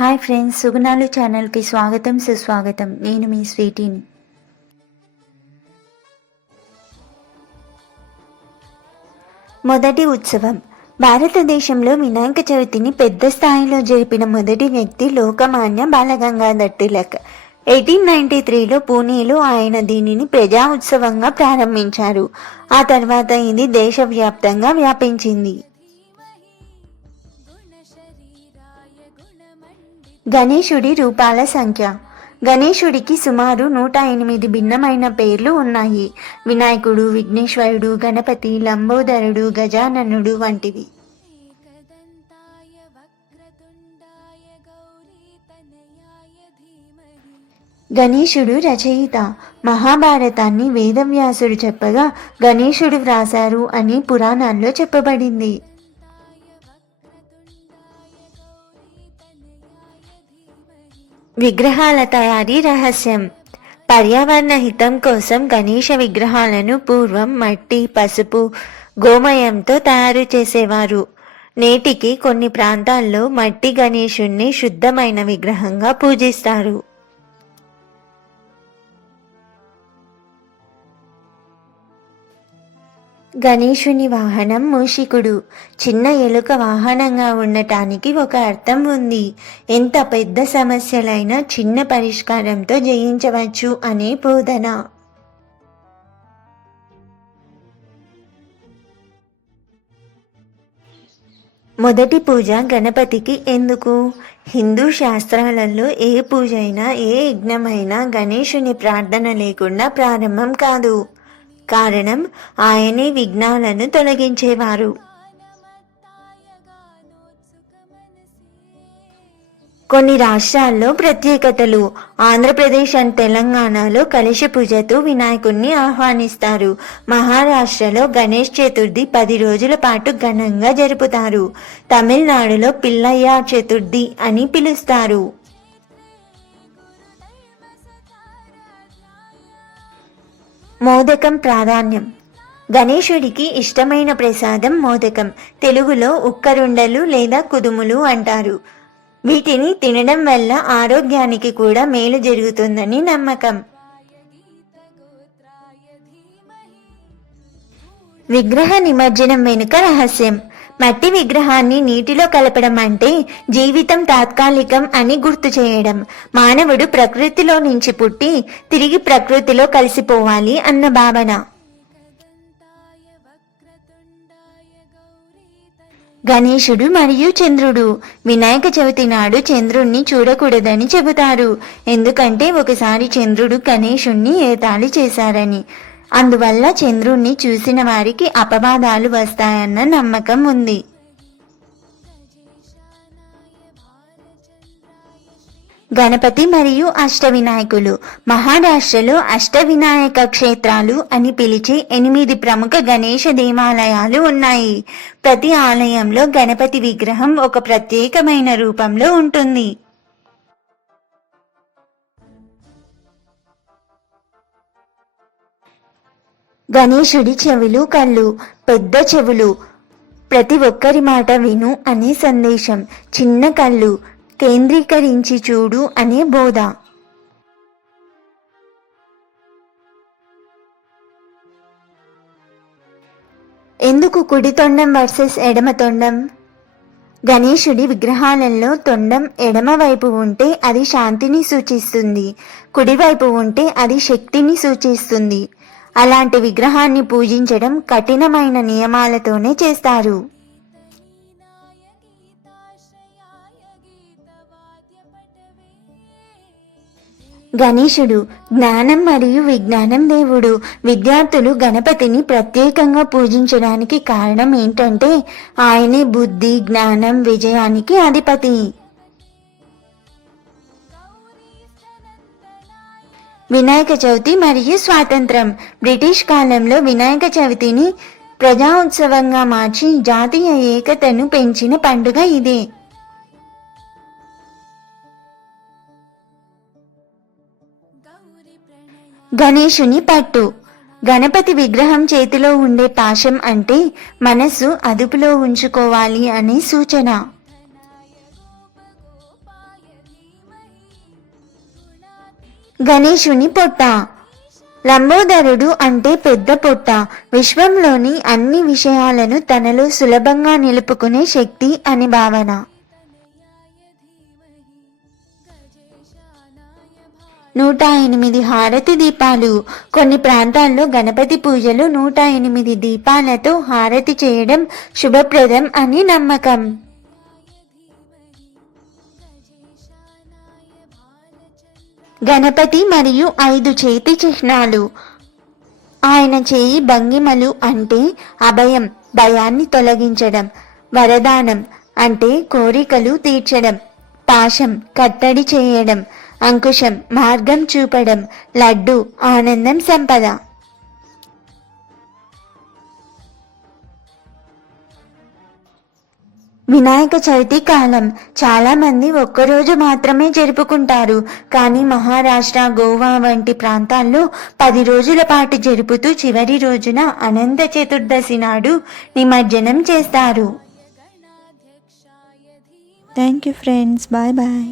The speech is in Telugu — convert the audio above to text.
హాయ్ ఫ్రెండ్స్, సుగుణాలు ఛానల్కి స్వాగతం సుస్వాగతం. నేను మీ స్వీటీని. మొదటి ఉత్సవం. భారతదేశంలో వినాయక చవితిని పెద్ద స్థాయిలో జరిపిన మొదటి వ్యక్తి లోకమాన్య బాలగంగాధర్ తిలక్. 1893లో పూణేలో ఆయన దీనిని ప్రజా ఉత్సవంగా ప్రారంభించారు. ఆ తర్వాత ఇది దేశవ్యాప్తంగా వ్యాపించింది. గణేశుడి రూపాల సంఖ్య. గణేశుడికి సుమారు 108 భిన్నమైన పేర్లు ఉన్నాయి. వినాయకుడు, విఘ్నేశ్వరుడు, గణపతి, లంబోదరుడు, గజాననుడు వంటివి. గణేశుడు రచయిత. మహాభారతాన్ని వేదవ్యాసుడు చెప్పగా గణేశుడు వ్రాసారు అని పురాణాల్లో చెప్పబడింది. విగ్రహాల తయారీ రహస్యం. పర్యావరణ హితం కోసం గణేష విగ్రహాలను పూర్వం మట్టి, పసుపు, గోమయంతో తయారు చేసేవారు. నేటికి కొన్ని ప్రాంతాల్లో మట్టి గణేశుణ్ణి శుద్ధమైన విగ్రహంగా పూజిస్తారు. గణేశుని వాహనం మూషికుడు. చిన్న ఎలుక వాహనంగా ఉండటానికి ఒక అర్థం ఉంది. ఎంత పెద్ద సమస్యలైనా చిన్న పరిష్కారంతో జయించవచ్చు అనే బోధన. మొదటి పూజ గణపతికి ఎందుకు? హిందూ శాస్త్రాలలో ఏ పూజ అయినా, ఏ యజ్ఞమైనా గణేశుని ప్రార్థన లేకుండా ప్రారంభం కాదు. కారణం, ఆయనే విఘ్నాలను తొలగించేవారు. కొన్ని రాష్ట్రాల్లో ప్రత్యేకతలు. ఆంధ్రప్రదేశ్ అండ్ తెలంగాణలో కలశ పూజతో వినాయకుణ్ణి ఆహ్వానిస్తారు. మహారాష్ట్రలో గణేష్ చతుర్థి 10 రోజుల పాటు ఘనంగా జరుపుతారు. తమిళనాడులో పిల్లయ్య చతుర్థి అని పిలుస్తారు. మోదకం ప్రాధాన్యం. గణేశుడికి ఇష్టమైన ప్రసాదం మోదకం. తెలుగులో ఉక్కరుండలు లేదా కుదుములు అంటారు. వీటిని తినడం వల్ల ఆరోగ్యానికి కూడా మేలు జరుగుతుందని నమ్మకం. విగ్రహ నిమజ్జనం వెనుక రహస్యం. మట్టి విగ్రహాన్ని నీటిలో కలపడం అంటే జీవితం తాత్కాలికం అని గుర్తు చేయడం. మానవుడు ప్రకృతిలో నుంచి పుట్టి తిరిగి ప్రకృతిలో కలిసిపోవాలి అన్న భావన. గణేశుడు మరియు చంద్రుడు. వినాయక చవితి నాడు చంద్రుణ్ణి చూడకూడదని చెబుతారు. ఎందుకంటే ఒకసారి చంద్రుడు గణేశుణ్ణి ఏతాళి చేశారని. అందువల్ల చంద్రుణ్ణి చూసిన వారికి అపవాదాలు వస్తాయన్న నమ్మకం ఉంది. గణపతి మరియు అష్టవినాయకులు. మహారాష్ట్రలో అష్టవినాయక క్షేత్రాలు అని పిలిచే 8 ప్రముఖ గణేశ దేవాలయాలు ఉన్నాయి. ప్రతి ఆలయంలో గణపతి విగ్రహం ఒక ప్రత్యేకమైన రూపంలో ఉంటుంది. గణేశుడి చెవులు, కళ్ళు. పెద్ద చెవులు, ప్రతి ఒక్కరి మాట విను అనే సందేశం. చిన్న కళ్ళు, కేంద్రీకరించి చూడు అనే బోధ. ఎందుకు కుడి తొండం వర్సెస్ ఎడమ తొండం? గణేశుడి విగ్రహాలలో తొండం ఎడమ వైపు ఉంటే అది శాంతిని సూచిస్తుంది, కుడివైపు ఉంటే అది శక్తిని సూచిస్తుంది. అలాంటి విగ్రహాన్ని పూజించడం కఠినమైన నియమాలతోనే చేస్తారు. గణేశుడు జ్ఞానం మరియు విజ్ఞానం దేవుడు. విద్యార్థులు గణపతిని ప్రత్యేకంగా పూజించడానికి కారణం ఏంటంటే ఆయనే బుద్ధి, జ్ఞానం, విజయానికి అధిపతి. వినాయక చవితి మరియు స్వాతంత్రం. బ్రిటిష్ కాలంలో వినాయక చవితిని ప్రజా ఉత్సవంగా మార్చి జాతీయ ఏకతను పెంచిన పండుగ ఇదే. గణేశుని పట్టు. గణపతి విగ్రహం చేతిలో ఉండే పాశం అంటే మనస్సు అదుపులో ఉంచుకోవాలి అనే సూచన. గణేశుని పొట్ట. లంబోదరుడు అంటే పెద్ద పొట్ట. విశ్వంలోని అన్ని విషయాలను తనలో సులభంగా నిలుపుకునే శక్తి అని భావన. 108 హారతి దీపాలు. కొన్ని ప్రాంతాల్లో గణపతి పూజలు 108 దీపాలతో హారతి చేయడం శుభప్రదం అని నమ్మకం. గణపతి మరియు 5 చేతి చిహ్నాలు. ఆయన చేయి భంగిమలు అంటే అభయం, భయాన్ని తొలగించడం. వరదానం అంటే కోరికలు తీర్చడం. పాశం కట్టడి చేయడం. అంకుశం మార్గం చూపడం. లడ్డు ఆనందం సంపద. వినాయక చవితి కాలం. చాలా మంది ఒక్కరోజు మాత్రమే జరుపుకుంటారు, కానీ మహారాష్ట్ర, గోవా వంటి ప్రాంతాల్లో 10 రోజుల పాటు జరుపుతూ చివరి రోజున అనంత చతుర్దశి నాడు నిమజ్జనం చేస్తారు. Thank you friends. Bye bye.